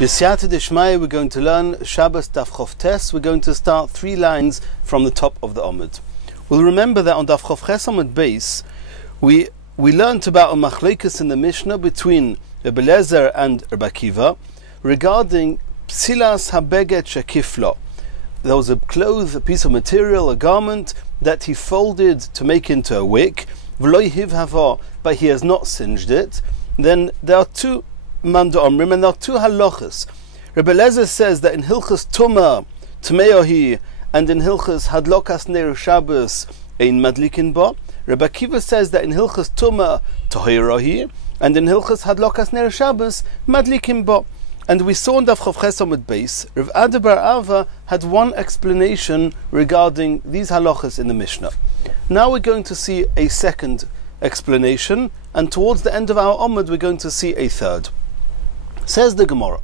B'siyata d'shmaya, we're going to learn Shabbos Daf Chof Tes. We're going to start 3 lines from the top of the Amud. We'll remember that on Daf Chof Ches Amud Beis, we learnt about a machlekes in the Mishnah between Rebbe Eliezer and Rebbe Akiva regarding psilas habeget shekiflo. There was a cloth, a piece of material, a garment that he folded to make into a wick, v'lo hiv hava, but he has not singed it. Then there are 2 Manda Omrim, and there are 2 halachas. Rebbe Eliezer says that in Hilchas Tumah, Tmeohi, and in Hilchas Hadlokas Ner Shabbos, Ein Madlikin Ba. Rebbe Akiva says that in Hilchas Tumah, Tohirohi, and in Hilchas Hadlokas Ner Shabbos, Madlikin Ba. And we saw in Daf Chof Ches Amud Beis, Rav Ada bar Ava had one explanation regarding these halachas in the Mishnah. Now we're going to see a second explanation, and towards the end of our Amud we're going to see a third. Says the Gemara,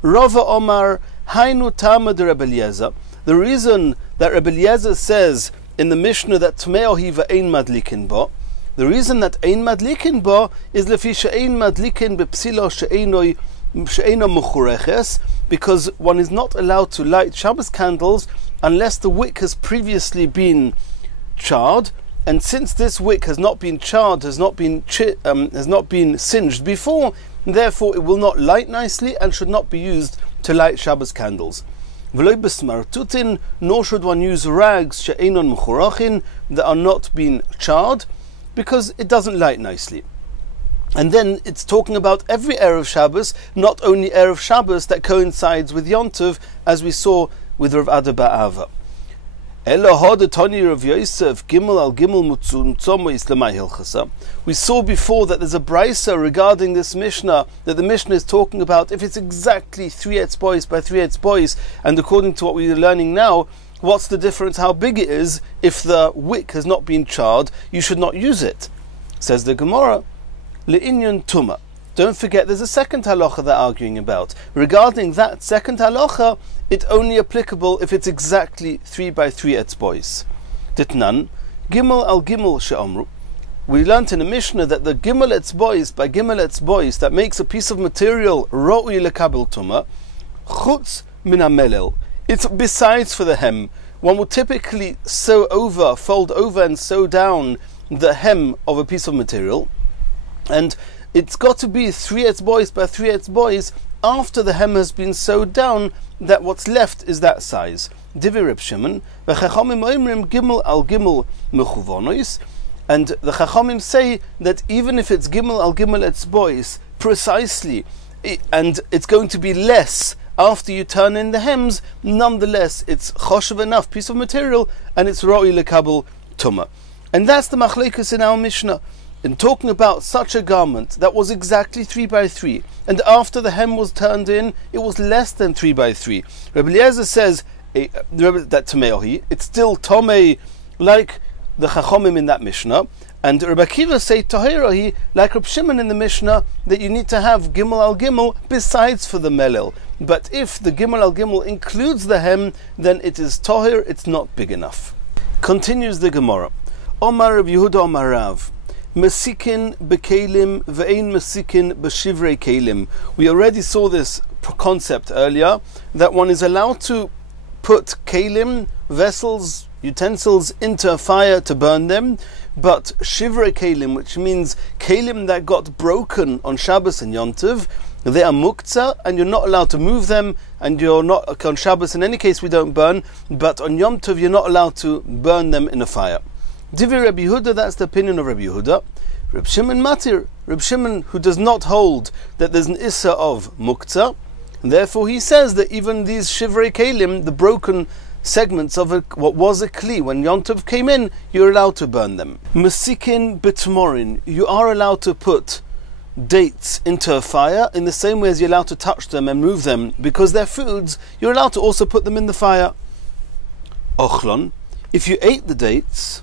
Rava Omar Hainu Tama de Rebbe Eliezer. The reason that Rebbe Eliezer says in the Mishnah that Tmeohi v'ein madlikin ba, the reason that ein madlikin ba is lefi she'ein madlikin bepsilo she'eino mechureches, because one is not allowed to light Shabbos candles unless the wick has previously been charred. And since this wick has not been charred, has not been singed before, therefore it will not light nicely and should not be used to light Shabbos candles. V'lo b'smartutin, nor should one use rags she'enon mechurachin, that are not being charred, because it doesn't light nicely. And then it's talking about every Erev Shabbos, not only Erev Shabbos that coincides with Yom Tov, as we saw with Rav Ada bar Ava. We saw before that there's a brisa regarding this Mishnah, that the Mishnah is talking about if it's exactly 3 etzbois by 3 etzbois, and according to what we are learning now, what's the difference, how big it is? If the wick has not been charred, you should not use it. Says the Gemara, Le'inyan Tumah. Don't forget there's a second halacha they're arguing about. Regarding that second halacha, it's only applicable if it's exactly 3 by 3 etzbois. Ditnan, Gimel al Gimel she'amru. We learnt in a Mishnah that the Gimel etzbois by Gimel etzbois that makes a piece of material ro'ui lekabel tumah, chutz min hamelel. It's besides for the hem. One will typically fold over and sew down the hem of a piece of material, and it's got to be 3 etzbois by 3 etzbois after the hem has been sewed down, that what's left is that size. Divi Reb Shimon, v'chachamim oimrim gimel al gimel mechuvonois, and the chachamim say that even if it's gimel al gimel etzbois precisely, and it's going to be less after you turn in the hems, nonetheless it's choshev enough piece of material, and it's ro'i lekabel tumah. And that's the machlekes in our Mishnah. In talking about such a garment that was exactly 3 by 3, and after the hem was turned in, it was less than 3 by 3. Rebbe Eliezer says that Tmeohi, it's still Tomei, like the Chachomim in that Mishnah, and Rebbe Akiva say Tohirohi, like Reb Shimon in the Mishnah, that you need to have Gimel al Gimel besides for the Melel. But if the Gimel al Gimel includes the hem, then it is Tohir, it's not big enough. Continues the Gemara. Omar Reb Yehuda Omar Rav. Mesikin bekelim ve'ein mesikin b'shivrei kelim. We already saw this concept earlier, that one is allowed to put kelim, vessels, utensils, into a fire to burn them, but shivrei kelim, which means kelim that got broken on Shabbos and Yom Tov, they are muktzah, and you're not allowed to move them, and you're not, on Shabbos in any case we don't burn, but on Yom Tov you're not allowed to burn them in a fire. Divi Rabbi Yehuda, that's the opinion of Rabbi Yehuda. Reb Shimon Matir, Reb Shimon, who does not hold that there's an issa of muktzah, therefore he says that even these shivrei kelim, the broken segments of what was a kli, when Yom Tov came in, you're allowed to burn them. Mesikin bitmorin, you are allowed to put dates into a fire in the same way as you're allowed to touch them and move them, because they're foods, you're allowed to also put them in the fire. Ochlon, if you ate the dates,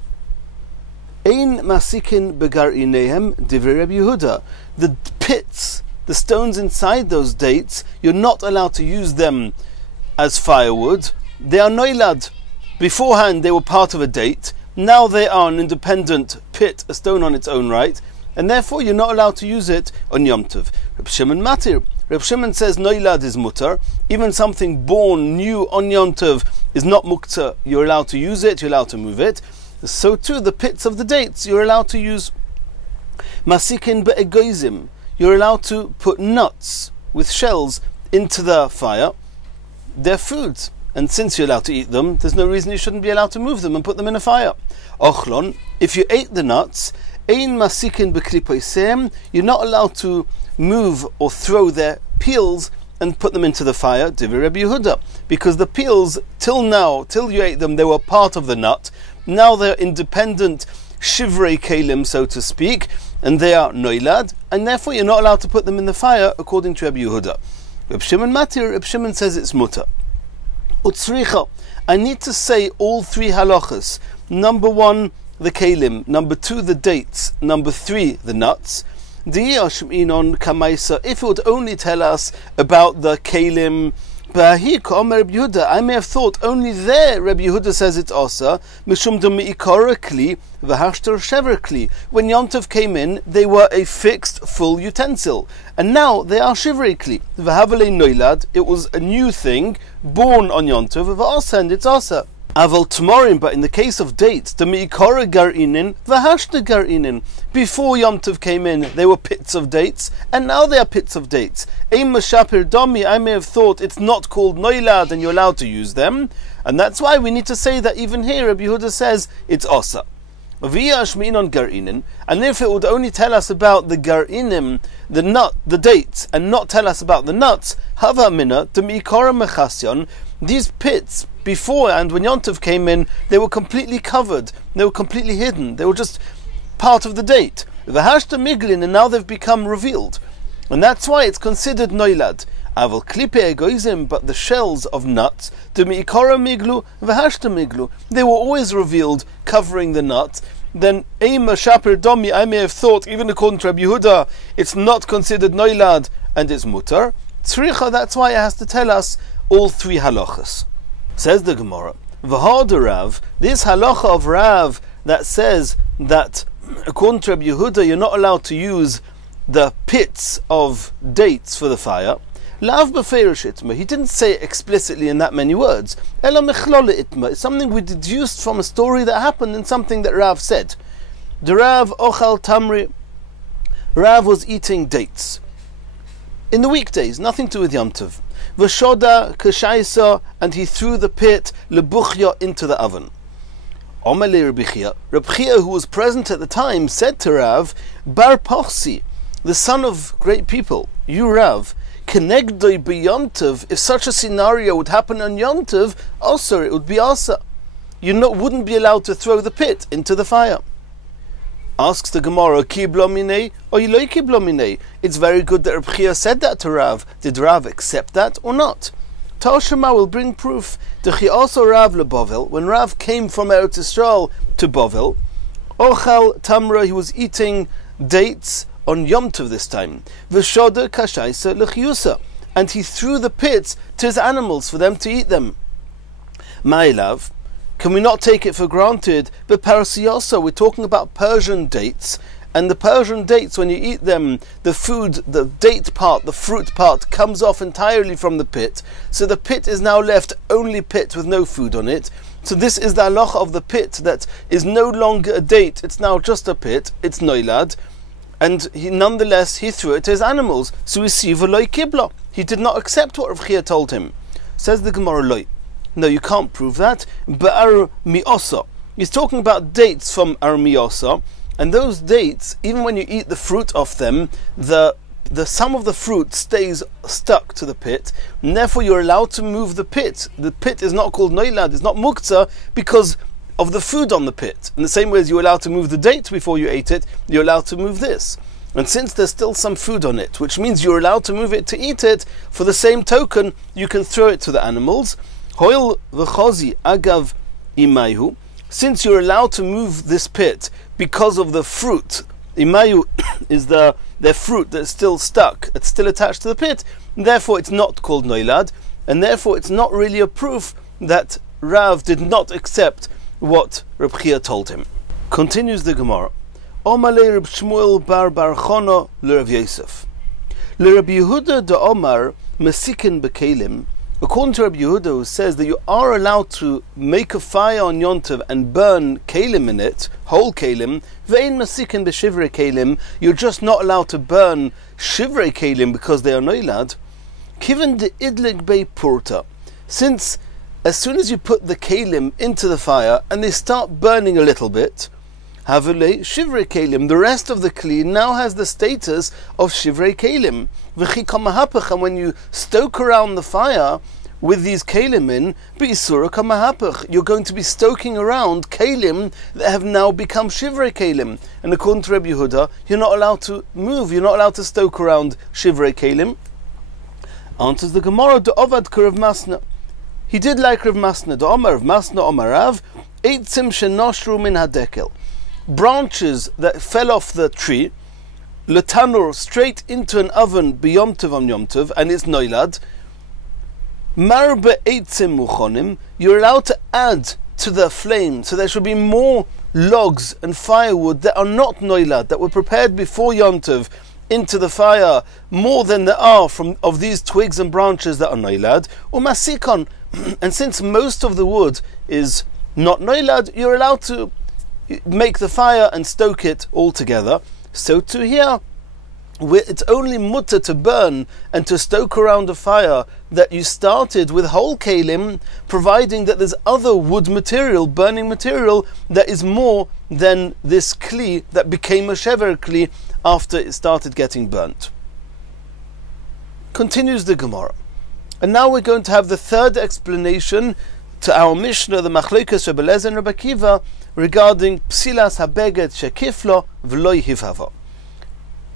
Ein masikin begar'inehem divrei Rabbi Yehuda. The pits, the stones inside those dates, you're not allowed to use them as firewood. They are noilad. Beforehand they were part of a date. Now they are an independent pit, a stone on its own right, and therefore you're not allowed to use it on Yom Tov. Reb Shimon Matir, Reb Shimon says noilad is mutar. Even something born new on Yom Tov is not muktzah. You're allowed to use it, you're allowed to move it. So too the pits of the dates you're allowed to use. Masikin be'egoizim. You're allowed to put nuts with shells into the fire. They're foods. And since you're allowed to eat them, there's no reason you shouldn't be allowed to move them and put them in a fire. Ochlon, if you ate the nuts, ein masikin beklipoisem, you're not allowed to move or throw their peels and put them into the fire, Divrei Rabbi Yehuda, because the peels, till you ate them, they were part of the nut. Now they're independent shivrei kelim, so to speak, and they are noilad, and therefore you're not allowed to put them in the fire, according to Rabbi Yehuda. Reb Shimon Matir, Reb Shimon says it's mutter. Utzricha, I need to say all three halachas. Number 1, the kelim. Number 2, the dates. Number 3, the nuts. If it would only tell us about the kelim, I may have thought only there Rabbi Yehuda says it's osa, when Yom Tov came in, they were a fixed full utensil, and now they are shivrei kli. It was a new thing born on Yom Tov, and it's osa. Aval tmorim, but in the case of dates, the mi'ikara gar'inin, v'hashta gar'inin. Before Yom Tov came in, they were pits of dates, and now they are pits of dates. Ein mashapir domi, I may have thought it's not called noilad, and you're allowed to use them, and that's why we need to say that even here, Rabbi Yehuda says it's osa. V'yash mi'inon gar'inin, and if it would only tell us about the gar'inim, the dates, and not tell us about the nuts, hava mina, the mi'ikara mechasyon, these pits, before and when Yom Tov came in, they were completely covered, they were completely hidden, they were just part of the date. V'hashta miglin, and now they've become revealed. And that's why it's considered noilad. Aval klipe egoizim, but the shells of nuts, the mi'ikara miglu, v'hashta miglu, they were always revealed, covering the nut. Then eima shapir domi, I may have thought, even according to Rabbi Yehuda, it's not considered noilad, and it's mutar. Tzricha, that's why it has to tell us all three halachas. Says the Gemara, V'hada Rav, this halacha of Rav that says that according to Rabbi Yehuda you're not allowed to use the pits of dates for the fire. Lav b'feirish itma, he didn't say it explicitly in that many words. Ela mechlole itma, it's something we deduced from a story that happened and something that Rav said. The Rav ochal tamri, Rav was eating dates in the weekdays, nothing to do with Yom Tov. V'shoda kashaisa, and he threw the pit lebuchya into the oven. Omele Reb Chia, who was present at the time, said to Rav, Bar Pochsi, the son of great people, you Rav, kenegdoi b'Yom Tov, if such a scenario would happen on Yom Tov, also it would be asa. You wouldn't be allowed to throw the pit into the fire. Asks the Gemara, Kiblo minei or Yiloi Kiblo minei? It's very good that Reb Chia said that to Rav. Did Rav accept that or not? Toshima will bring proof. Dechi also Rav leBovel, when Rav came from Eretz Yisrael to Bovel, Ochal Tamra, he was eating dates on Yom Tov this time. V'shoda kashaisa l'chiyusa, and he threw the pits to his animals for them to eat them. Ma'ilav, can we not take it for granted? But parasiyosa, we're talking about Persian dates, and the Persian dates, when you eat them, the food, the date part, the fruit part, comes off entirely from the pit. So the pit is now left only pit with no food on it. So this is the halacha of the pit that is no longer a date, it's now just a pit, it's noilad, and nonetheless he threw it to his animals. So we see v'loi kibla, he did not accept what Rav Chia told him. Says the Gemara, loi. No, you can't prove that. Ba'ar mi'osa. He's talking about dates from ar mi'osa, and those dates, even when you eat the fruit off them, the some of the fruit stays stuck to the pit, and therefore you're allowed to move the pit. The pit is not called noilad, it's not muktzah, because of the food on the pit. In the same way as you're allowed to move the date before you ate it, you're allowed to move this. And since there's still some food on it, which means you're allowed to move it to eat it, for the same token, you can throw it to the animals. Hoil v'chozi agav imayhu, since you're allowed to move this pit because of the fruit, imayu is their fruit that's still stuck, it's still attached to the pit, and therefore it's not called noilad, and therefore it's not really a proof that Rav did not accept what Reb Chia told him. Continues the Gemara. Omale Reb Shmuel bar Chana le Rav Yosef. Rabbi Yehuda de Omar Mesikin Bekelim. According to Rabbi Yehuda, who says that you are allowed to make a fire on Yom Tov and burn kelim in it, whole kelim, vein masikin b'shivrei kelim, you're just not allowed to burn shivrei kelim because they are noilad. Kiven de idlik bei purta, since as soon as you put the kelim into the fire and they start burning a little bit, havule shivrei kelim, the rest of the kli now has the status of shivrei kelim. And when you stoke around the fire with these kelim in, you're going to be stoking around kelim that have now become shivrei kelim. And according to Rabbi Yehuda, you're not allowed to move, you're not allowed to stoke around shivrei kelim. Answers the Gemara, de Ovad Rav Masna. He did like Rav Masna, de Omar Rav Masna Omar Rav, eitzim shenoshru min hadekel. Branches that fell off the tree, letanur, straight into an oven b'yom tov on Yom Tov, and it's noilad. Marbe eitzim muchonim, you're allowed to add to the flame, so there should be more logs and firewood that are not noilad, that were prepared before Yom Tov, into the fire, more than there are of these twigs and branches that are noilad. Umasikon, and since most of the wood is not noilad, you're allowed to make the fire and stoke it all together. So to here, it's only mutter to burn and to stoke around a fire that you started with whole kelim, providing that there's other wood material, burning material, that is more than this kli that became a shever kli after it started getting burnt. Continues the Gemara. And now we're going to have the third explanation to our Mishnah, the Machlokes Rebbe Eliezer and Rebbe Akiva, regarding psilas habeged shekiflo v'lo hivhava.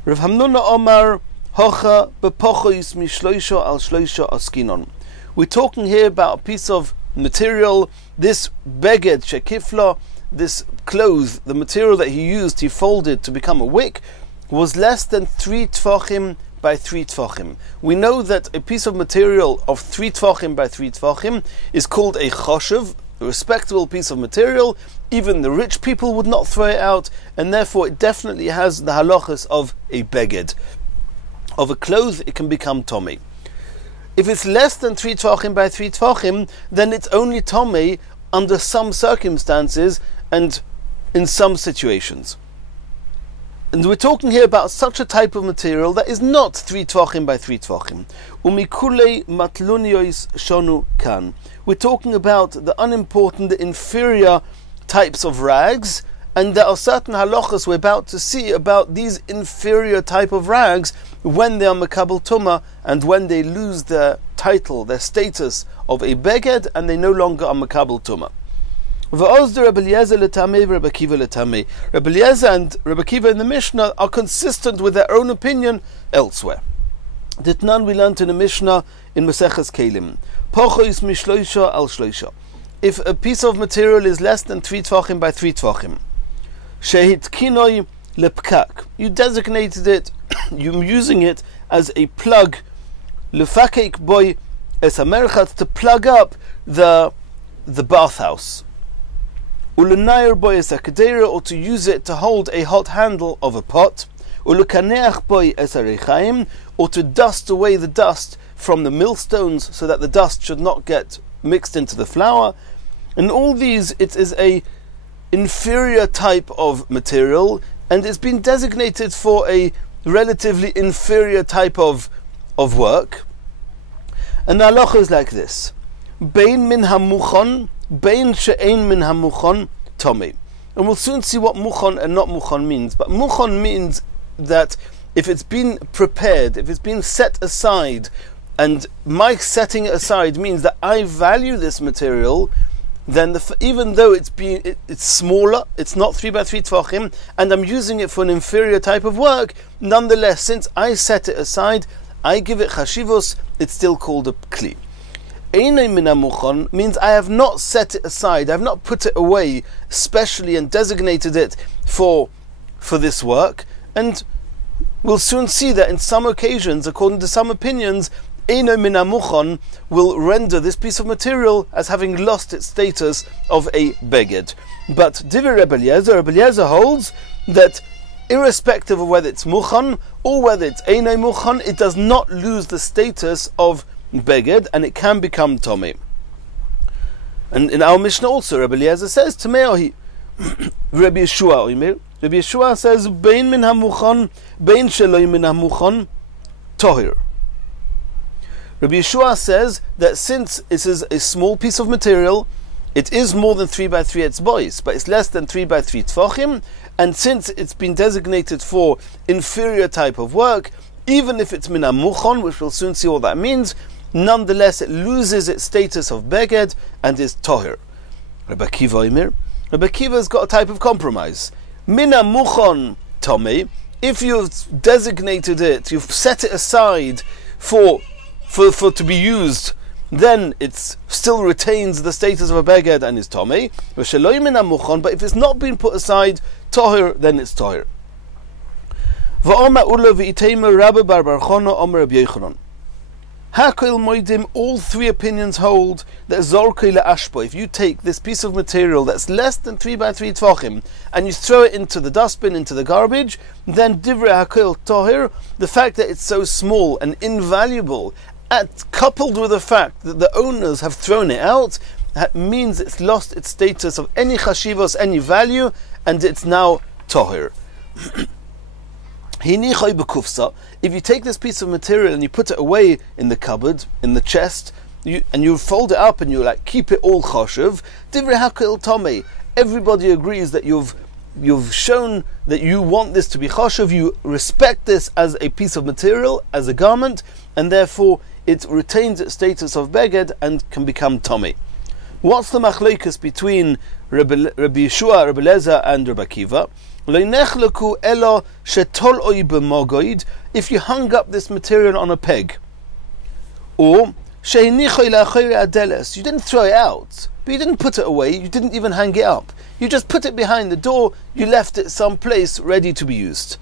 Rav Hamnuna Omar hocha bepochois mishloisha al shloisha askinon. We're talking here about a piece of material, this beged shekiflo, this cloth, the material that he used, he folded to become a wick, was less than 3 tfachim by 3 tfachim. We know that a piece of material of 3 tfachim by 3 tfachim is called a choshev, a respectable piece of material. Even the rich people would not throw it out, and therefore it definitely has the halachas of a beged. Of a cloth, it can become tomei. If it's less than 3 tvachim by 3 tvachim, then it's only tomei under some circumstances and in some situations. And we're talking here about such a type of material that is not 3 tvachim by 3 tvachim. Umikule matluniois shonu kan. We're talking about the unimportant, the inferior types of rags, and there are certain halachas we're about to see about these inferior type of rags when they are makabel tumah and when they lose their title, their status of a beged, and they no longer are makabel tumah. Rebbe Eliezer and Rebbe Akiva in the Mishnah are consistent with their own opinion elsewhere. Ditnan we learned in the Mishnah in Mesechas Kelim. Pochois mishloisha al shloisha. If a piece of material is less than 3 tvachim by 3 tvachim, shehit kinoi lepkak, you designated it, you're using it as a plug, lefakek boy es hamerchat, to plug up the bathhouse, ulenayer boy es hakadera, or to use it to hold a hot handle of a pot, ulekaneach boy es harechaim, or to dust away the dust from the millstones so that the dust should not get mixed into the flour. And all these, it is a inferior type of material, and it's been designated for a relatively inferior type of work. And the halacha is like this: bein min hamuchon, bein she'ein min hamuchon, tomei. And we'll soon see what muchon and not muchon means. But muchon means that if it's been prepared, if it's been set aside, and my setting it aside means that I value this material, then even though it's smaller, it's not 3 by 3 tvachim, and I'm using it for an inferior type of work, nonetheless, since I set it aside, I give it chashivos, it's still called a kli. Einay min hamuchon means I have not set it aside, I have not put it away specially and designated it for this work, and we'll soon see that in some occasions, according to some opinions, Eino min hamuchon will render this piece of material as having lost its status of a beged. But Divrei Rebbe Eliezer holds that irrespective of whether it's muchan or whether it's einay muchan, it does not lose the status of beged, and it can become tomei. And in our Mishnah also, Rabbi Eliezer says, Tameahi. Rabbi Yeshua says, Bein min hamuchan, bein sheloi min hamuchan, tohir. Rabbi Yeshua says that since this is a small piece of material, it is more than 3 by 3 etzbois, but it's less than 3 by 3 tfachim, and since it's been designated for inferior type of work, even if it's min hamuchan, which we'll soon see what that means, nonetheless it loses its status of beged and is tohir. Rabbi Akiva's got a type of compromise. Min hamuchan tomei, if you've designated it, you've set it aside for to be used, then it still retains the status of a beged and is tomei. But if it's not been put aside, tohir, then it's tohir. All three opinions hold that zorkei le'ashpo, if you take this piece of material that's less than 3 by 3 tvachim and you throw it into the dustbin, into the garbage, then divrei hakoil tohir, the fact that it's so small and invaluable, coupled with the fact that the owners have thrown it out, that means it's lost its status of any chashivos, any value, and it's now tohir. If you take this piece of material and you put it away in the cupboard, in the chest, and you fold it up and you keep it all choshev, divrei hakol tomei, everybody agrees that you've shown that you want this to be choshev, you respect this as a piece of material, as a garment, and therefore it retains its status of beged and can become tomei. What's the machlekes between Rabbi Yeshua, Rabbi Eliezer, and Rabbi Akiva? If you hung up this material on a peg, or you didn't throw it out, but you didn't put it away, you didn't even hang it up, you just put it behind the door, you left it someplace ready to be used.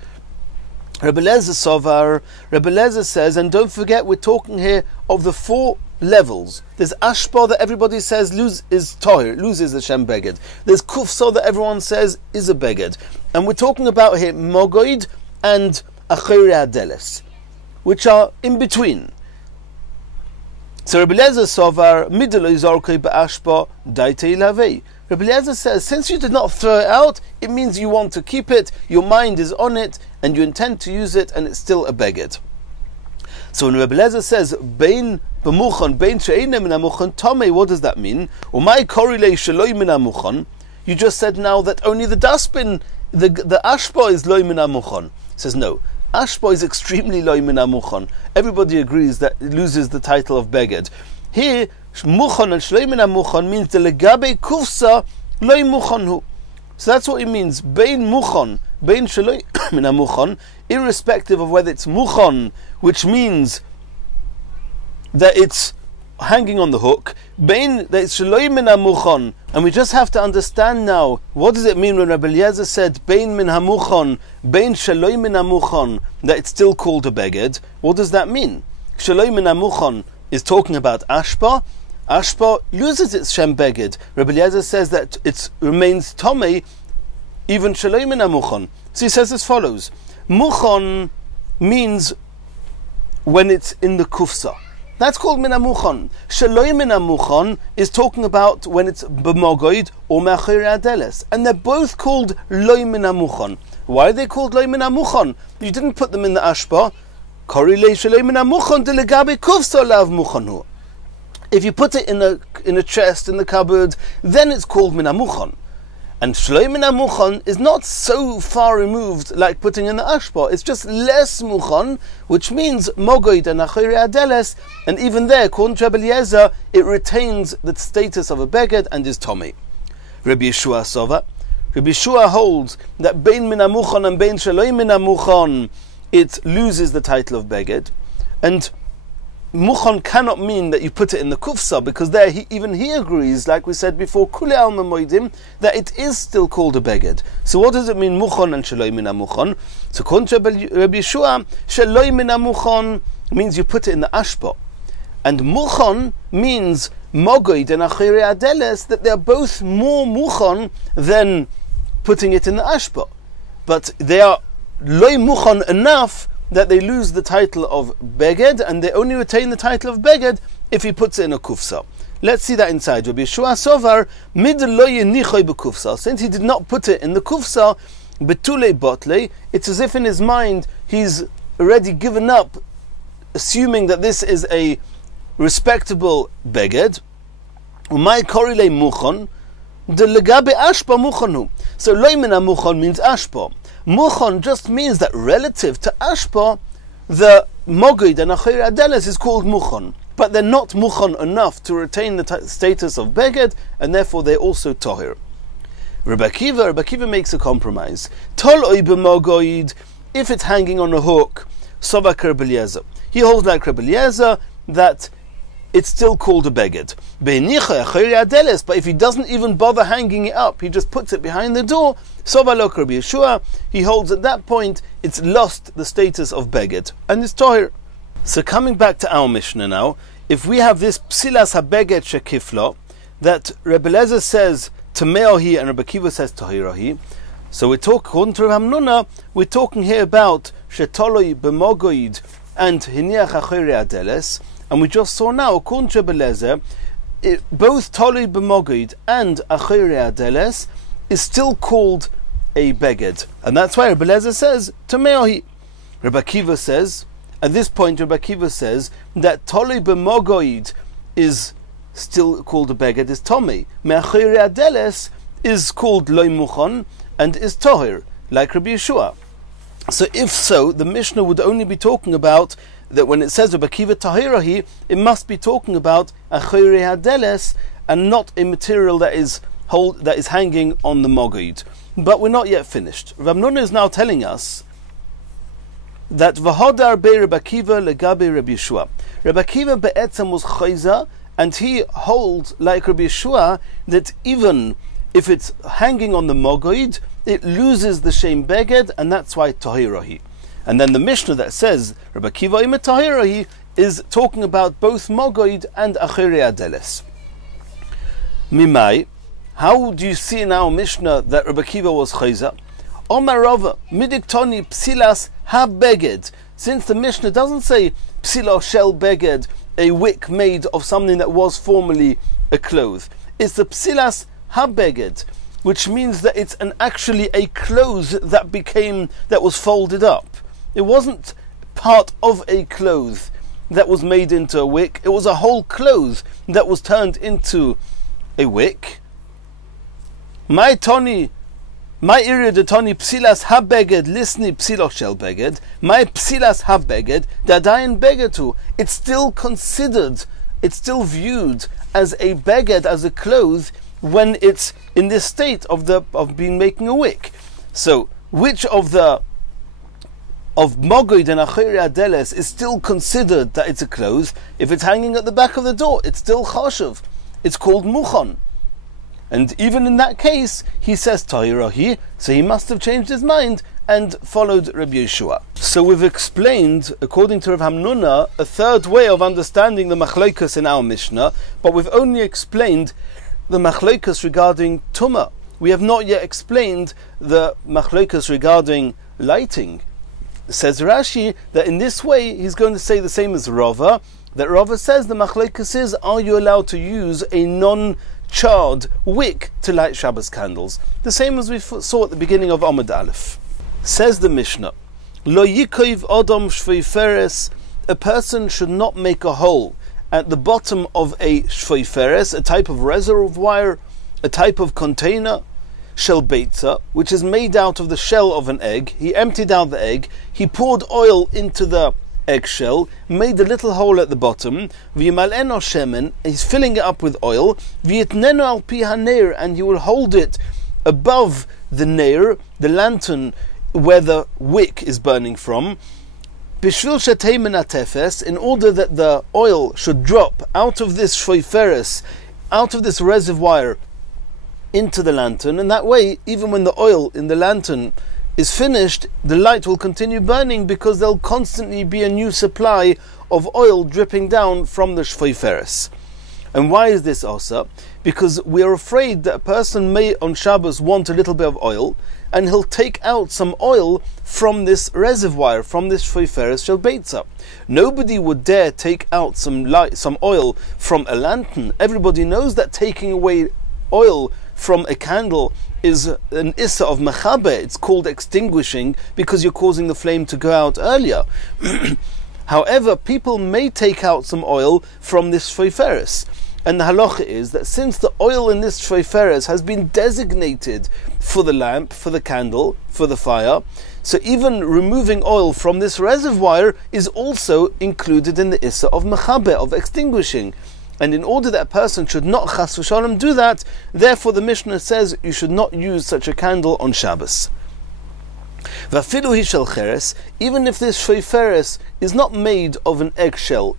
Rabbi Eliezer says, and don't forget we're talking here of the 4 levels. There's ashpa that everybody says is tohir, loses the shem beged. There's kufsa that everyone says is a beged. And we're talking about here mogoid and achiri adeles, which are in between. So Rabbi Eliezer sovar midlo izarkei be'ashpa daitei lavei. Rabbi Eliezer says, since you did not throw it out, it means you want to keep it, your mind is on it, and you intend to use it, and it's still a beged. So when Rabbi Eliezer says bein b'muchan, bein she'einem min hamuchan tomei, what does that mean? Umay korilei sheloi min hamuchan. You just said now that only the dustbin, the ashpa is loy min hamuchan. He says no, ashpa is extremely loy min hamuchan. Everybody agrees that it loses the title of beged. Here, muchan and sheloi min hamuchan means the legabe kufsa loy muchan hu. So that's what it means. Bein muchan, bein sheloi min hamuchan, irrespective of whether it's muchan, which means that it's hanging on the hook, bein that it's sheloi min hamuchan, and we just have to understand now, what does it mean when Rabbi Eliezer said bein min hamuchan, bein sheloi min hamuchan, that it's still called a beged? What does that mean? Sheloi min hamuchan is talking about ashpa. Ashpa loses its shem beged. Rabbi Eliezer says that it remains tomei, even sheloi min hamuchan. So he says as follows: muchan means when it's in the kufsa. That's called min hamuchan. Sheloi min hamuchan is talking about when it's b'mogoid or me'achiri adeles, and they're both called loy min hamuchan. Why are they called loy min hamuchan? You didn't put them in the ashpa. Korilei sheloi min hamuchan de legabe kufsa lav muchanu. If you put it in a chest in the cupboard, then it's called min hamuchan. And shloi min hamuchan is not so far removed like putting in the ashpa. It's just less muchan, which means mogoid and achiri adeles, and even there, according to Rabbi Eliezer, it retains the status of a beged and is tomei. Rabbi Yeshua sova. Rabbi Yeshua holds that bein min hamuchan and bein shloi min hamuchan, it loses the title of beged, and muchan cannot mean that you put it in the kufsa, because there even he agrees, like we said before, kule alma moedim, that it is still called a beged. So what does it mean muchan and sheloi min hamuchan? So according to Rabbi Yeshua, sheloi min hamuchan means you put it in the ashpa, and muchan means mogoid and achiri adeles, that they are both more muchan than putting it in the ashpa, but they are loy muchon enough that they lose the title of beged, and they only retain the title of beged if he puts it in a kufsa. Let's see that inside. Rabbi Yeshua Sovar mid lo yenichoy bekufsa. Since he did not put it in the kufsa, betule botle, it's as if in his mind he's already given up, assuming that this is a respectable beged. Umay korile muchon de legabe ashpa muchonu. So loymena muchon means ashpa. Muchon just means that relative to ashpa, the mogid and achir adeles is called muchon, but they're not muchon enough to retain the status of beged, and therefore they're also tohir. Rabbi Akiva makes a compromise. Tol oy b'mogoid, if it's hanging on a hook, sovak Rabbi Eliezer. He holds like Rabbi Eliezer that it's still called a beged. But if he doesn't even bother hanging it up, he just puts it behind the door, sovalok Rabbi Yeshua, he holds at that point it's lost the status of beged, and it's tohir. So coming back to our Mishnah now, if we have this psilas habeged shekiflo, that Rabbi Eliezer says tameohi and Rabbi Akiva says tohirohi, so according to Rav Hamnuna, we're talking here about shetoloi b'mogoid and hiniach achiri adeles, and we just saw now, according to Rabbi Eliezer, both toloi b'mogoid and achiri adeles is still called a beged, and that's why Rabbi Eliezer says tameohi. Rabbi Akiva says, at this point, Rabbi Akiva says that toloi b'mogoid is still called a beged, is tomi. Me'achiri adeles is called loy muchon and is tohir, like Rabbi Yeshua. So if so, the Mishnah would only be talking about that when it says Rabbi Akiva tahirahi, it must be talking about achiri adeles and not a material that is hanging on the mogoid. But we're not yet finished. Rav Hamnuna is now telling us that v'hodar be Rabbi Akiva legabe Rabbi Yeshua. Rabbi Akiva be'etzem was chayza, and he holds like Rabbi Yeshua that even if it's hanging on the mogoid, it loses the shem beged, and that's why tahirahi. And then the Mishnah that says Rabbi Akiva ima tahirahi is talking about both mogoid and achiri adeles. Mimai, how do you see in our Mishnah that Rabbi Akiva was chayza? Omar Rava midiktoni psilas ha-beged. Since the Mishnah doesn't say psilo shel beged, a wick made of something that was formerly a cloth, it's the psilas ha-beged, which means that it's actually a cloth that was folded up. It wasn't part of a cloth that was made into a wick. It was a whole cloth that was turned into a wick. My iri de toni psilas ha-beged lisni psilo shel beged. My psilas ha-beged dadayin begetu. It's still considered, it's still viewed as a beged, as a cloth, when it's in this state of being making a wick. So which of mogoid and achiri adeles is still considered that it's a cloth? If it's hanging at the back of the door, it's still chashuv. It's called muchon. And even in that case, he says tahirahi, so he must have changed his mind and followed Rabbi Yeshua. So we've explained, according to Rav Hamnuna, a third way of understanding the machlokas in our Mishnah, but we've only explained the machlokas regarding tumah. We have not yet explained the machlokas regarding lighting. Says Rashi that in this way he's going to say the same as Rava, that Rava says the machlokas is, are you allowed to use a non-charred wick to light Shabbos candles? The same as we saw at the beginning of Amud Aleph. Says the Mishnah, Lo yikov odom shveiferes, a person should not make a hole at the bottom of a shveiferes, a type of reservoir, a type of container, shel beitza, which is made out of the shell of an egg. He emptied out the egg, he poured oil into the eggshell, made a little hole at the bottom, v'yimal'eno shemen, he's filling it up with oil, v'yitnenu al pi haneir, and he will hold it above the neir, the lantern where the wick is burning from, bishvil shetei min atefes, in order that the oil should drop out of this shveiferes, out of this reservoir, into the lantern, and that way, even when the oil in the lantern is finished, the light will continue burning, because there'll constantly be a new supply of oil dripping down from the shveiferes. And why is this also? Because we are afraid that a person may on Shabbos want a little bit of oil, and he'll take out some oil from this reservoir, from this shveiferes shel beitza. Nobody would dare take out some oil from a lantern. Everybody knows that taking away oil from a candle is an issa of mechabe. It's called extinguishing because you're causing the flame to go out earlier. However, people may take out some oil from this shveiferes. And the halacha is that since the oil in this shveiferes has been designated for the lamp, for the candle, for the fire, so even removing oil from this reservoir is also included in the issa of mechabe, of extinguishing. And in order that a person should not chas v'shalom do that, therefore the Mishnah says you should not use such a candle on Shabbos. Vafilu hi shel cheres, even if this shveiferes is not made of an eggshell,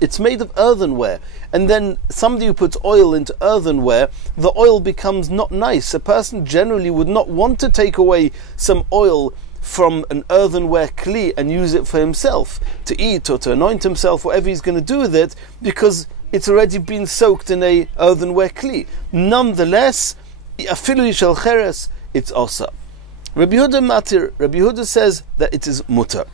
it's made of earthenware, and then somebody who puts oil into earthenware, the oil becomes not nice. A person generally would not want to take away some oil from an earthenware kli and use it for himself, to eat or to anoint himself, whatever he's going to do with it, because it's already been soaked in a earthenware kli. Nonetheless, afilu hi shel cheres, it's osa. Rabbi Yehuda matir. Rabbi Yehuda says that it is mutar.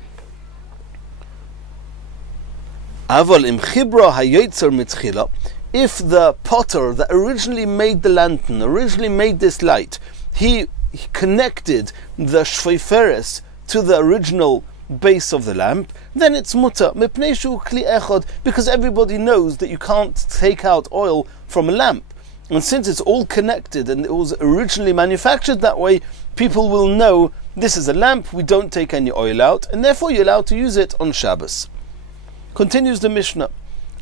Aval im chibra hayotzer mitchila, if the potter that originally made the lantern, originally made this light, he connected the shveiferes to the original base of the lamp, then it's mutar. Mipnei shu kli echad, because everybody knows that you can't take out oil from a lamp. And since it's all connected and it was originally manufactured that way, people will know this is a lamp, we don't take any oil out, and therefore you're allowed to use it on Shabbos. Continues the Mishnah.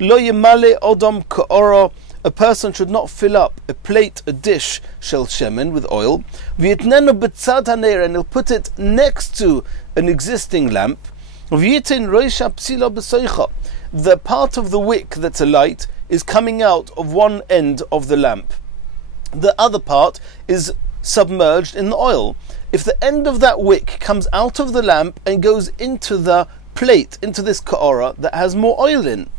Lo yemale odom ka'ora, a person should not fill up a plate, a dish, shel shemen, with oil, v'yitnenu b'tzad haner, and he'll put it next to an existing lamp, v'yitin roisha psila b'soicha, the part of the wick that's a light is coming out of one end of the lamp. The other part is submerged in the oil. If the end of that wick comes out of the lamp and goes into the plate, into this ka'ora that has more oil in,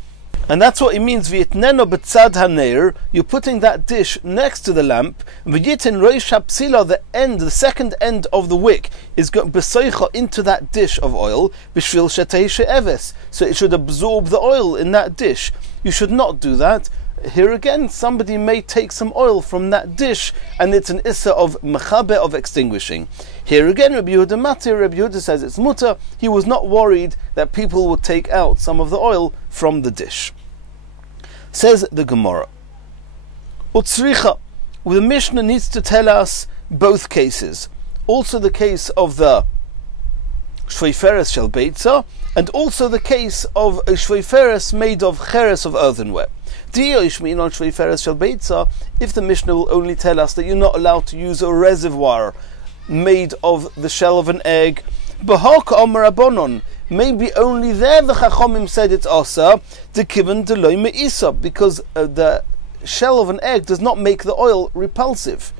and that's what it means, v'yitneno b'tzad haner, you're putting that dish next to the lamp, v'yitin roish hapsila, the end, the second end of the wick is going b'soicha into that dish of oil, b'shvil shetei she'eves, so it should absorb the oil in that dish. You should not do that. Here again, somebody may take some oil from that dish, and it's an issa of mechabe, of extinguishing. Here again, Rabbi Yehuda matir. Rabbi Yehuda says it's mutar. He was not worried that people would take out some of the oil from the dish. Says the Gemara, Utzricha, the Mishnah needs to tell us both cases. Also the case of the shveiferes shel beitza, and also the case of a shveiferes made of cheres, of earthenware. If the Mishnah will only tell us that you're not allowed to use a reservoir made of the shell of an egg, maybe only there the Chachomim said it's asa, because the shell of an egg does not make the oil repulsive.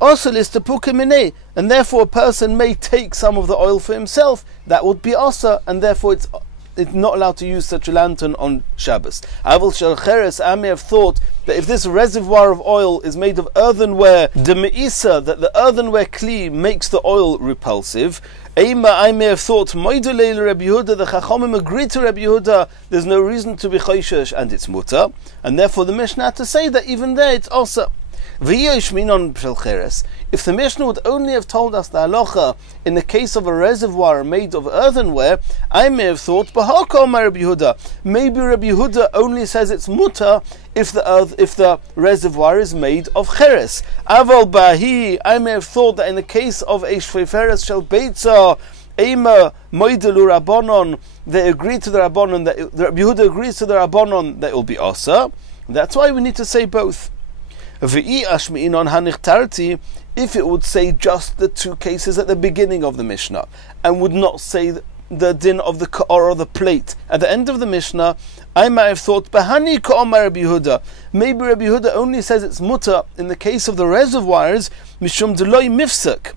And therefore a person may take some of the oil for himself, that would be asa, and therefore it's not allowed to use such a lantern on Shabbos. Avol shel cheres, I may have thought that if this reservoir of oil is made of earthenware, the me'isa, that the earthenware kli makes the oil repulsive. Eima, I may have thought, Moidulei Rabbi Yehuda, the Chachomim agreed to Rabbi Yehuda, there's no reason to be choishesh, and it's mutar, and therefore the Mishnah had to say that even there it's asa. If the Mishnah would only have told us the halacha in the case of a reservoir made of earthenware, I may have thought, maybe Rabbi Yehuda only says it's mutar if the reservoir is made of cheres. Aval bahi, I may have thought that in the case of a shveiferes shel beitza, Ema moidelu rabbanon, they agree to the rabbanon, that Rabbi Yehuda agrees to the rabbanon that it will be asa. That's why we need to say both. If it would say just the two cases at the beginning of the Mishnah and would not say the din of the ka'or or the plate at the end of the Mishnah, I might have thought, Bahani ka'omar Rabbi Yehuda. Maybe Rabbi Yehuda only says it's mutar in the case of the reservoirs, mishum deloi mifsak,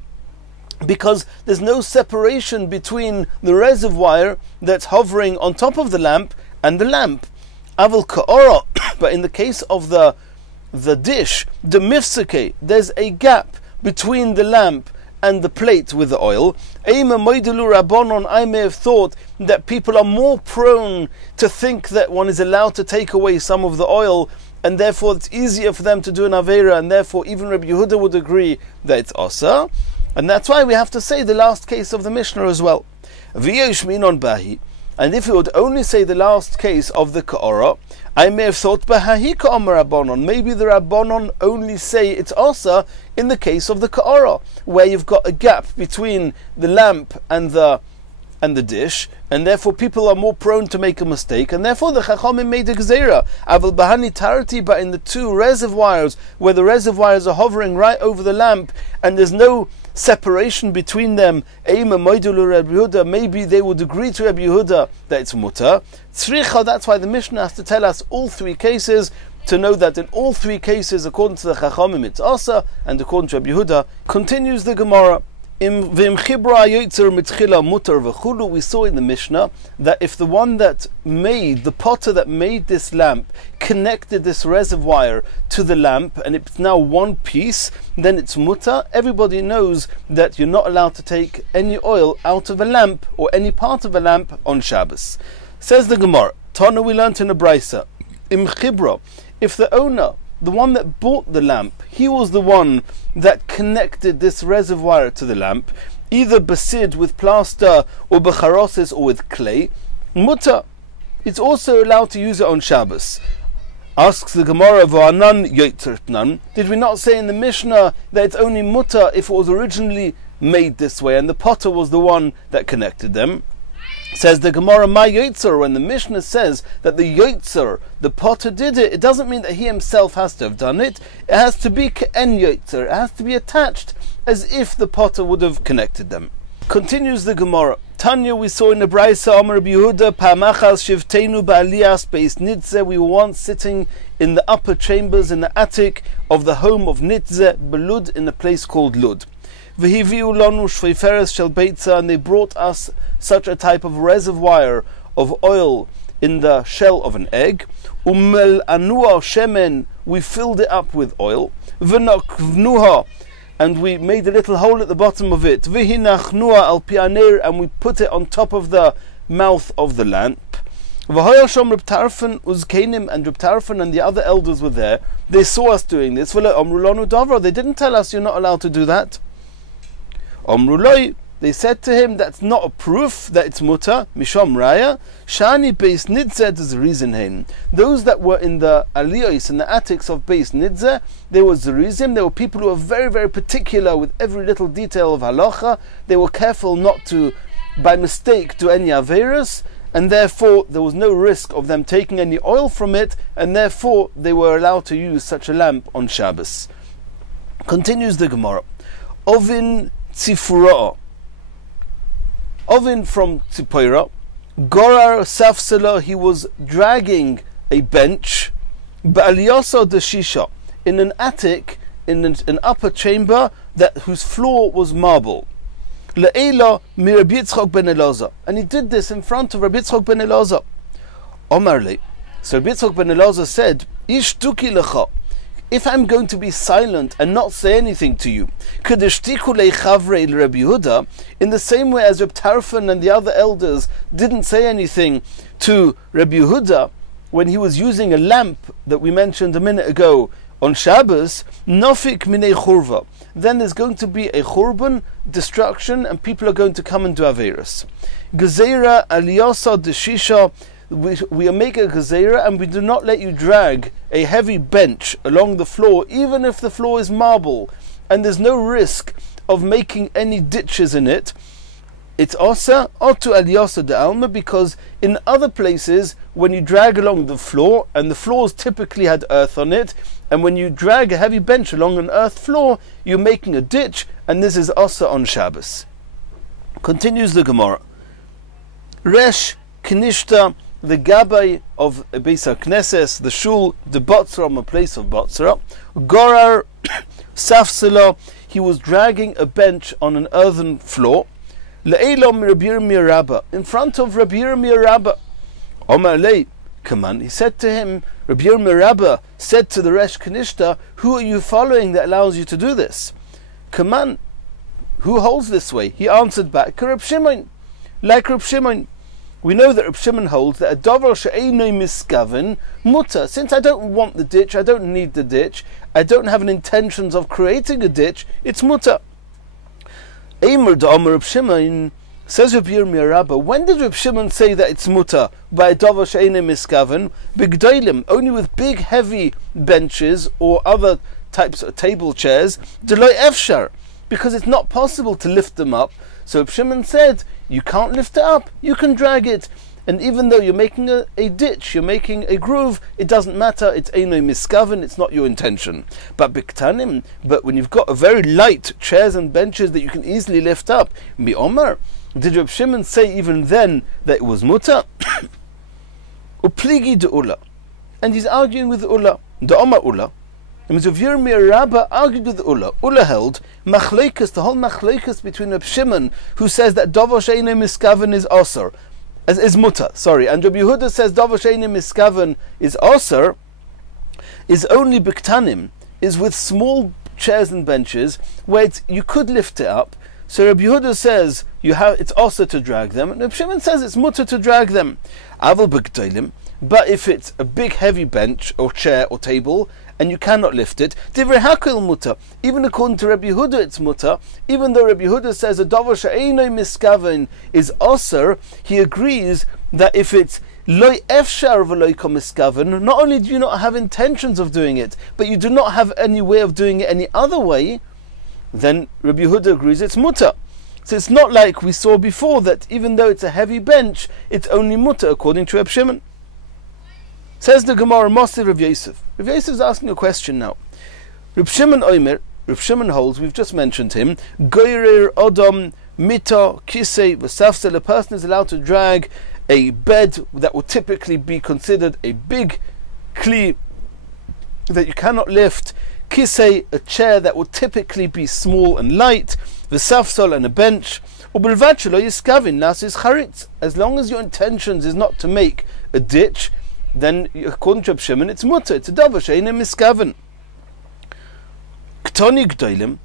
because there's no separation between the reservoir that's hovering on top of the lamp and the lamp. Aval ka'ora, but in the case of the dish, the mifsake, there's a gap between the lamp and the plate with the oil. I may have thought that people are more prone to think that one is allowed to take away some of the oil, and therefore it's easier for them to do an Aveira, and therefore even Rabbi Yehuda would agree that it's Asa. And that's why we have to say the last case of the Mishnah as well. And if it would only say the last case of the Ka'ara, I may have thought Bahahi Ka'amar Rabbanon. Maybe the Rabbanon only say it's Asa in the case of the Ka'ara, where you've got a gap between the lamp and the dish, and therefore people are more prone to make a mistake, and therefore the Chachamim made a Gezerah. Aval Bahani Tarati, but in the two reservoirs, where the reservoirs are hovering right over the lamp, and there's no separation between them, maybe they would agree to Rabbi Yehuda that it's mutar. That's why the Mishnah has to tell us all three cases, to know that in all three cases, according to the Chachamim, it's Asa, and according to Rabbi Yehuda. Continues the Gemara. We saw in the Mishnah that if the one that made, the potter that made this lamp, connected this reservoir to the lamp, and it's now one piece, then it's mutar. Everybody knows that you're not allowed to take any oil out of a lamp, or any part of a lamp, on Shabbos. Says the Gemara, Tana, we learnt in a Brisa, Im Chibra, if the owner, the one that bought the lamp, he was the one that connected this reservoir to the lamp, either basid with plaster, or becharosis, or with clay, mutar. It's also allowed to use it on Shabbos. Asks the Gemara, V'anan yotzertnan. Did we not say in the Mishnah that it's only mutar if it was originally made this way, and the potter was the one that connected them? Says the Gemara, my yotzer, when the Mishnah says that the yotzer, the potter, did it, it doesn't mean that he himself has to have done it. It has to be ke'en yotzer. It has to be attached as if the potter would have connected them. Continues the Gemara. Tanya, we saw in the Brisa, Amar Rabbi Yehuda, Pa'machal shivteinu ba'aliyas beis Nitze. We were once sitting in the upper chambers, in the attic of the home of Nitze, Belud, in a place called Lud. V'hiviu lanu shveiferes shel beitza, and they brought us such a type of reservoir of oil in the shell of an egg. Umel anua shemen, we filled it up with oil. V'nakvnuha, and we made a little hole at the bottom of it. V'hinachnua al pianer, and we put it on top of the mouth of the lamp. V'hoyashom Reb Tarfon uzkenim, and Reb Tarfon and the other elders were there. They saw us doing this. V'lo amru lanu davra, they didn't tell us you're not allowed to do that. Amruloi, they said to him, that's not a proof that it's mutar. Mishom raya, shani beis Nitze, there's a reason hin. Those that were in the aliyos, in the attics of beis Nitze, there was the reason. There were people who were very, very particular with every little detail of halacha. They were careful not to, by mistake, do any averas, and therefore there was no risk of them taking any oil from it, and therefore they were allowed to use such a lamp on Shabbos. Continues the Gemara. Ovin Tzifura, Ovin from Tzipora, Gorar Safsela, he was dragging a bench, Ba'aliyasa de Shisha, in an attic, in an upper chamber whose floor was marble. Le'ela mi Rabbi Yitzchak ben Elazar, and he did this in front of Rabbi Yitzchak ben Elazar. Omarle, so Rabbi Yitzchak ben Elazar said, Ish tuki lecha, if I'm going to be silent and not say anything to you, in the same way as Reb Tarfon and the other elders didn't say anything to Rabbi Yehuda when he was using a lamp that we mentioned a minute ago on Shabbos, nofik minei churva, then there's going to be a churban, destruction, and people are going to come and do averis. Gezerah aliyasa de shisha, we make a gezerah, and we do not let you drag a heavy bench along the floor, even if the floor is marble, and there's no risk of making any ditches in it. It's asa, otu aliyasa de alma, because in other places, when you drag along the floor, and the floors typically had earth on it, and when you drag a heavy bench along an earth floor, you're making a ditch, and this is asa on Shabbos. Continues the Gemara. Resh Knishta, the Gabbai of Beis HaKnesses, the Shul, the Botzra, a place of Botzra. Gorar Safsela, he was dragging a bench on an earthen floor. Le'elom Rabbi Yirmiyah Rabbah, in front of Rabbi Yirmiyah Rabbah. Omar Lei, Kaman, he said to him, Rabbi Yirmiyah Rabbah said to the Resh Knishta, who are you following that allows you to do this? Kaman, who holds this way? He answered back, Reb Shimon, like Reb Shimon. We know that Reb Shimon holds that a davar she'eino miskaven mutter. Since I don't want the ditch, I don't need the ditch, I don't have an intentions of creating a ditch, it's mutter. Eimer da'amar Reb Shimon, says Reb Yirmiyah Rabbah, when did Reb Shimon say that it's mutter by a davar she'eino miskaven? Bigdoilim, only with big heavy benches or other types of table chairs, deloi efshar, because it's not possible to lift them up. So Reb Shimon said, you can't lift it up, you can drag it. And even though you're making a ditch, you're making a groove, it doesn't matter, it's eino miskaven, it's not your intention. But biktanim, but when you've got a very light chairs and benches that you can easily lift up, mi omar, did Reb Shimon say even then that it was mutter? Upligi de ula. And he's arguing with the ula, the omar ula. And Reb Yirmiyah Rabbah argued with the ula. Ula held machleikus, the whole machleikus between Reb Shimon, who says that davar she'eino miskaven is osir, is mutter. Sorry, and Reb Yehuda says davar she'eino miskaven is osir, is only biktanim, is with small chairs and benches where you could lift it up. So Reb Yehuda says it's osir to drag them, and Reb Shimon says it's mutter to drag them. Aval b'gdolim, but if it's a big heavy bench or chair or table and you cannot lift it, divrei hakol mutter. Even according to Reb Yehuda, it's mutter. Even though Reb Yehuda says a davar she'eino miskaven is osir, he agrees that if it's loy efshar v'loy miskaven, not only do you not have intentions of doing it, but you do not have any way of doing it any other way, then Reb Yehuda agrees it's mutter. So it's not like we saw before that even though it's a heavy bench, it's only mutter according to Reb Shimon. Says the Gemara, Masiv Rav Yosef. Rav Yosef is asking a question now. Reb Shimon Omer, Reb Shimon holds, we've just mentioned him, Goyrer Odom Mita Kisei V'Safsel, a person is allowed to drag a bed that would typically be considered a big kli that you cannot lift, Kisei, a chair that would typically be small and light, V'Safsel, and a bench, Ubelvad Shelo Yiskavin Nasis Charitz. As long as your intentions is not to make a ditch, then according to Reb Shimon it's mutter, it's a davar she'eino miskaven. Ktoni gdolim.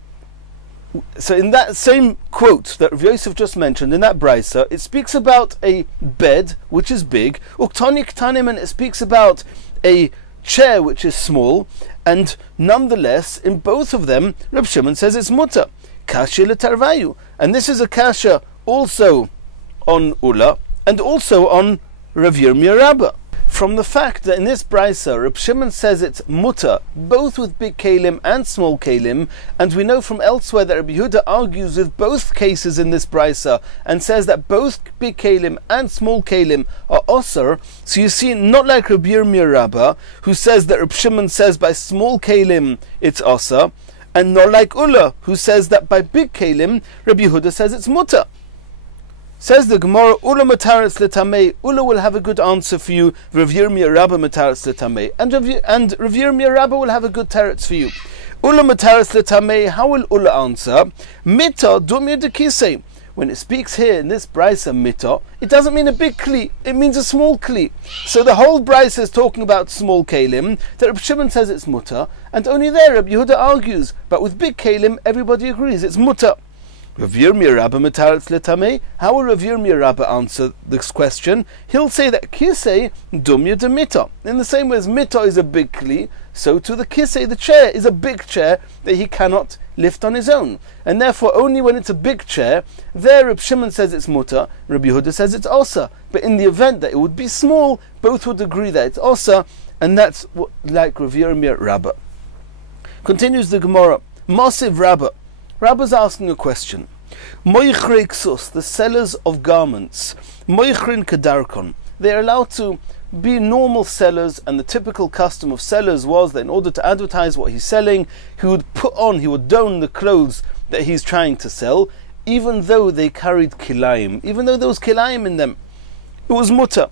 So in that same quote that Rav Yosef just mentioned, in that brisa, it speaks about a bed which is big, uktoni ktanim, and it speaks about a chair which is small, and nonetheless in both of them Reb Shimon says it's mutter. Kasha letarvayu, and this is a kasha also on Ula and also on Rav Yirmiyah Rabbah. From the fact that in this brisa, Reb Shimon says it's mutter, both with big kalim and small kalim, and we know from elsewhere that Reb Yehuda argues with both cases in this brisa, and says that both big kalim and small kalim are osir. So you see, not like Reb Yirmiyah Rabbah, who says that Reb Shimon says by small kalim it's osir, and not like Ula, who says that by big kalim, Reb Yehuda says it's mutter. Says the Gemara, Ula mataretz letamei, Ula will have a good answer for you, Rav Yirmiyah Rabbah mataretz letamei, and Rav Yirmiyah Rabbah will have a good teretz for you. Ula mataretz letamei, how will Ula answer? Mita dumya de kisei. When it speaks here in this brisa mita, it doesn't mean a big kli, it means a small kli. So the whole brisa is talking about small kalim, that Reb Shimon says it's mutter, and only there Reb Yehuda argues, but with big kalim everybody agrees it's mutter. Rav Yirmiyah Rabbah mataretz letamei. How will Rav Yirmiyah Rabbah answer this question? He'll say that kisei dumya de mita. In the same way as mita is a big kli, so to the kisei, the chair, is a big chair that he cannot lift on his own. And therefore only when it's a big chair, there Reb Shimon says it's mutter, Reb Yehuda says it's osa. But in the event that it would be small, both would agree that it's osa, and that's what, like Rav Yirmiyah Rabbah. Continues the Gemara, Masiv Rabbah. Rabbah's asking a question. Moichre ksus, the sellers of garments, moichrin kedarkon, they are allowed to be normal sellers, and the typical custom of sellers was that in order to advertise what he's selling, he would don the clothes that he's trying to sell, even though they carried kilayim, even though there was kilayim in them. It was mutter.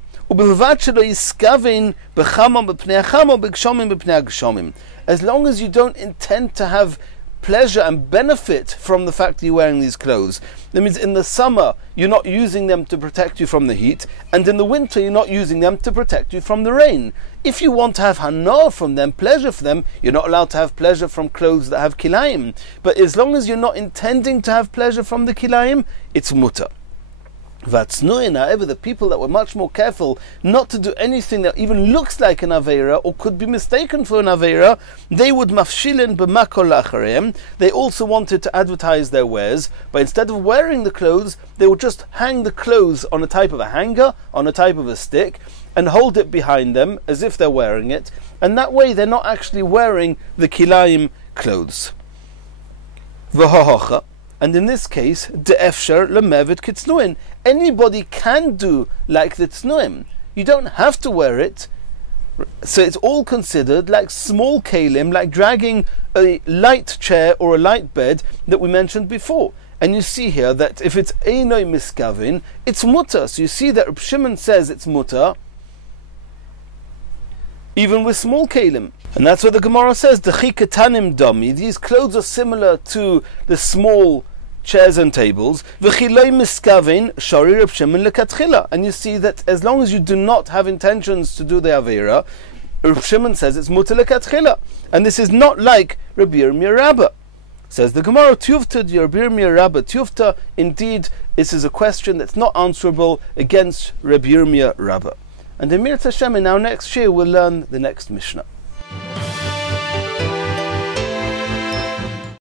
As long as you don't intend to have pleasure and benefit from the fact that you're wearing these clothes. That means in the summer you're not using them to protect you from the heat, and in the winter you're not using them to protect you from the rain. If you want to have hana from them, pleasure for them, you're not allowed to have pleasure from clothes that have kilayim. But as long as you're not intending to have pleasure from the kilayim, it's mutter. Vatznuin, however, the people that were much more careful not to do anything that even looks like an aveira or could be mistaken for an aveira, they would mafshilin b'makol lachareim. They also wanted to advertise their wares, but instead of wearing the clothes, they would just hang the clothes on a type of a hanger, on a type of a stick, and hold it behind them as if they're wearing it, and that way they're not actually wearing the kilayim clothes. V'hohocha. And in this case, de'efshar lemevet kitznuin. Anybody can do like the tznuim. You don't have to wear it. So it's all considered like small kalim, like dragging a light chair or a light bed that we mentioned before. And you see here that if it's einoi miskavin, it's mutter. So you see that Reb Shimon says it's mutter, even with small kalim. And that's what the Gemara says, Dechi ketanim dami. These clothes are similar to the small chairs and tables. V'chilei miskavin shari Reb Shimon lekatchila. And you see that as long as you do not have intentions to do the avera, Reb Shimon says it's muter lekatchila. And this is not like Rabbi Yirmiyah Rabbah. Says the Gemara, Tiyuvta Rabbi Yirmiyah Rabbah. Tiyuvta, indeed, this is a question that's not answerable against Rabbi Yirmiyah Rabbah. And in Mir Hashem, in our next shir, we'll learn the next Mishnah.